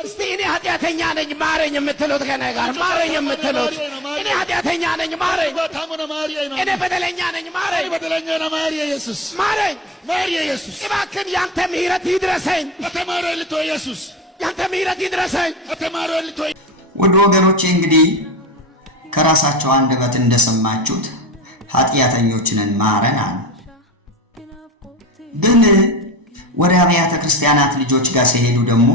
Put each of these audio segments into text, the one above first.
እስቲ እኔ ኃጢአተኛ ነኝ ማረኝ የምትሉት ከኔ ጋር ማረኝ የምትሉት እኔ ኃጢአተኛ ነኝ ማረኝ እኔ በደለኛ ነኝ ማረኝ ኢየሱስ ማረኝ ኢየሱስ እባክህ ያንተ ምህረት ይድረሰኝ ያንተ ምህረት ይድረሰኝ። ውድ ወገኖቼ እንግዲህ ከራሳቸው አንደበት እንደሰማችሁት ኃጢአተኞችን ማረን አለ። ግን ወደ አብያተ ክርስቲያናት ልጆች ጋር ሲሄዱ ደግሞ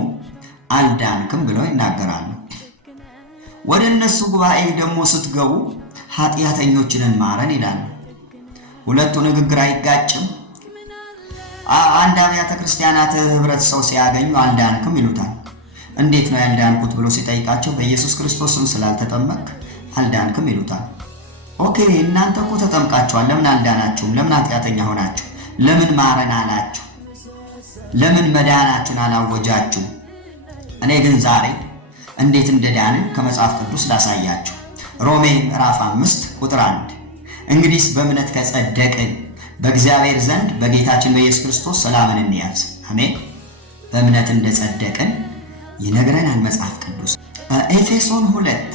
አልዳንክም ብለው ይናገራሉ። ወደ እነሱ ጉባኤ ደግሞ ስትገቡ ኃጢአተኞችን ማረን ይላሉ። ሁለቱ ንግግር አይጋጭም። አንድ አብያተ ክርስቲያናት ህብረት ሰው ሲያገኙ አልዳንክም ይሉታል። እንዴት ነው ያልዳንኩት ብሎ ሲጠይቃቸው በኢየሱስ ክርስቶስ ስም ስላልተጠመቅ አልዳንክም ይሉታል። ኦኬ እናንተ እኮ ተጠምቃችኋል፣ ለምን አልዳናችሁም? ለምን ኃጢአተኛ ሆናችሁ? ለምን ማረን አላችሁ? ለምን መዳናችሁን አላወጃችሁ? እኔ ግን ዛሬ እንዴት እንደዳንን ከመጽሐፍ ቅዱስ ላሳያችሁ። ሮሜ ምዕራፍ 5 ቁጥር 1 እንግዲህ በእምነት ከጸደቅን በእግዚአብሔር ዘንድ በጌታችን በኢየሱስ ክርስቶስ ሰላምን እንያዝ። አሜን። በእምነት እንደጸደቅን ይነግረናል መጽሐፍ ቅዱስ። ኤፌሶን 2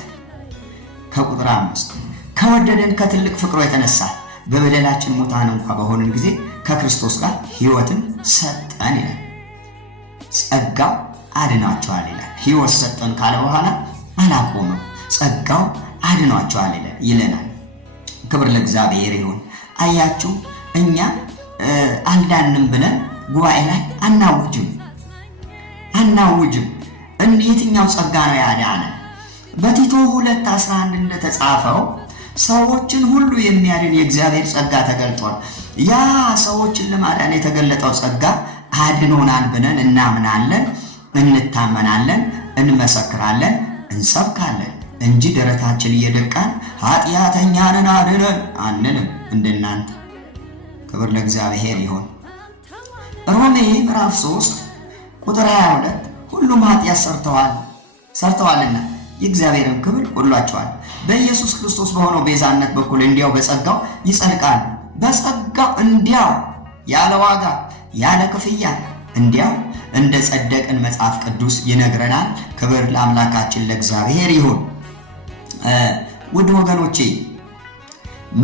ከቁጥር 5 ከወደደን ከትልቅ ፍቅሩ የተነሳ በበደላችን ሙታን እንኳን በሆንን ጊዜ ከክርስቶስ ጋር ሕይወትን ሰጠን ይላል። ጸጋው አድኗቸዋል ይላል። ሕይወት ሰጠን ካለ በኋላ አላቆመም። ጸጋው አድኗቸዋል ይለናል። ክብር ለእግዚአብሔር ይሁን። አያችሁ እኛ አልዳንም ብለን ጉባኤ ላይ አናውጅም። የትኛው ጸጋ ነው ያዳነን? በቲቶ 2:11 እንደተጻፈው ሰዎችን ሁሉ የሚያድን የእግዚአብሔር ጸጋ ተገልጧል። ያ ሰዎችን ለማዳን የተገለጠው ጸጋ አድኖናል ብለን እናምናለን፣ እንታመናለን፣ እንመሰክራለን፣ እንሰብካለን እንጂ ደረታችን እየደቃን ኃጢአተኛንን አድነን አንልም እንደናንተ። ክብር ለእግዚአብሔር ይሁን። ሮሜ ምዕራፍ 3 ቁጥር 22 ሁሉም ኃጢአት ሰርተዋልና የእግዚአብሔርን ክብር ጎድሏቸዋል፣ በኢየሱስ ክርስቶስ በሆነው ቤዛነት በኩል እንዲያው በጸጋው ይጸድቃል። በጸጋው እንዲያው ያለ ዋጋ ያለ ክፍያ እንዲያው እንደ ጸደቅን መጽሐፍ ቅዱስ ይነግረናል። ክብር ለአምላካችን ለእግዚአብሔር ይሁን። ውድ ወገኖቼ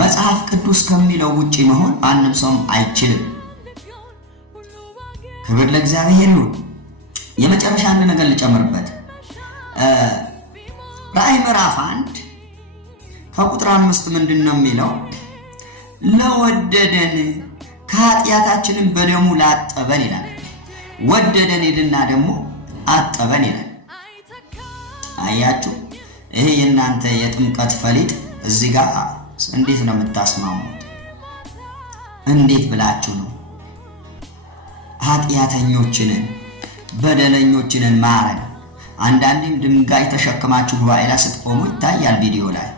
መጽሐፍ ቅዱስ ከሚለው ውጪ መሆን ማንም ሰው አይችልም። ክብር ለእግዚአብሔር ይሁን። የመጨረሻ አንድ ነገር ልጨምርበት። ራእይ ምዕራፍ 1 ከቁጥር 5 ምንድነው የሚለው? ለወደደን ከኃጢአታችንን በደሙ ላጠበን ይላል። ወደደን ይልና ደግሞ አጠበን ይላል። አያችሁ ይሄ የእናንተ የጥምቀት ፈሊጥ እዚህ ጋር እንዴት ነው የምታስማሙት? እንዴት ብላችሁ ነው? ኃጢአተኞችንን በደለኞችንን ማረን። አንዳንዴም ድንጋይ ተሸክማችሁ ጉባኤ ላይ ስትቆሙ ይታያል ቪዲዮ ላይ።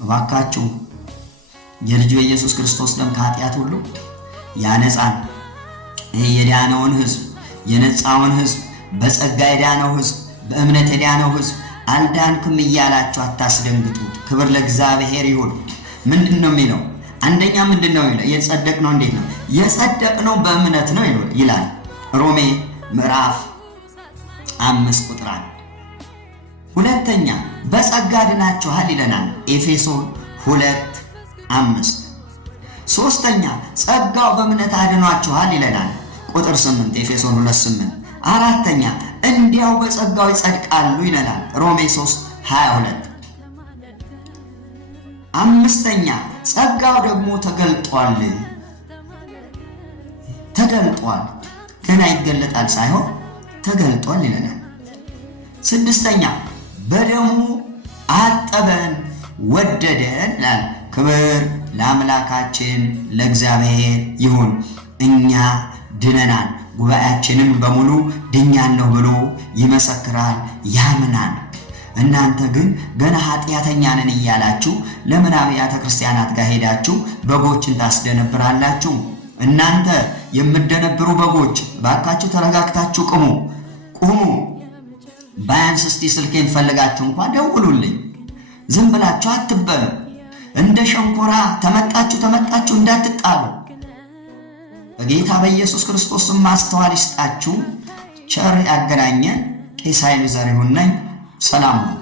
እባካችሁ የልጁ የኢየሱስ ክርስቶስ ደም ከኃጢአት ሁሉ ያነጻን። ይሄ የዳነውን ህዝብ የነጻውን ህዝብ በጸጋ የዳነው ህዝብ በእምነት የዳነው ህዝብ አልዳንክም እያላችሁ አታስደንግጡት። ክብር ለእግዚአብሔር ይሁን። ምንድነው የሚለው? አንደኛ ምንድነው የሚለው? የጸደቅነው እንዴት ነው? የጸደቅነው በእምነት ነው ይላል ሮሜ ምዕራፍ 5 ቁጥር 1። ሁለተኛ በጸጋ ድናችኋል ይለናል ኤፌሶን 2:5። ሶስተኛ ጸጋው በእምነት አድኗችኋል ይለናል ቁጥር 8 ኤፌሶን 2:8። አራተኛ እንዲያው በጸጋው ይጸድቃሉ ይለናል ሮሜ 3:22። አምስተኛ ጸጋው ደግሞ ተገልጧል ገና ይገለጣል ሳይሆን ተገልጧል ይለናል። ስድስተኛ በደሙ አጠበን ወደደን ይላል። ክብር ለአምላካችን ለእግዚአብሔር ይሁን። እኛ ድነናል። ጉባኤያችንም በሙሉ ድኛለሁ ብሎ ይመሰክራል፣ ያምናል። እናንተ ግን ገና ኃጢአተኛ ነን እያላችሁ ለምን አብያተ ክርስቲያናት ጋር ሄዳችሁ በጎችን ታስደነብራላችሁ? እናንተ የምትደነብሩ በጎች ባካችሁ ተረጋግታችሁ ቁሙ። ባያንስ እስቲ ስልኬን ፈልጋችሁ እንኳን ደውሉልኝ። ዝም ብላችሁ አትበሉ። እንደ ሸንኮራ ተመጣችሁ እንዳትጣሉ። በጌታ በኢየሱስ ክርስቶስ ማስተዋል ይስጣችሁ። ቸር ያገናኘን። ቄስ ኃይሉ ዘሪሁን ነኝ። ሰላም ነው።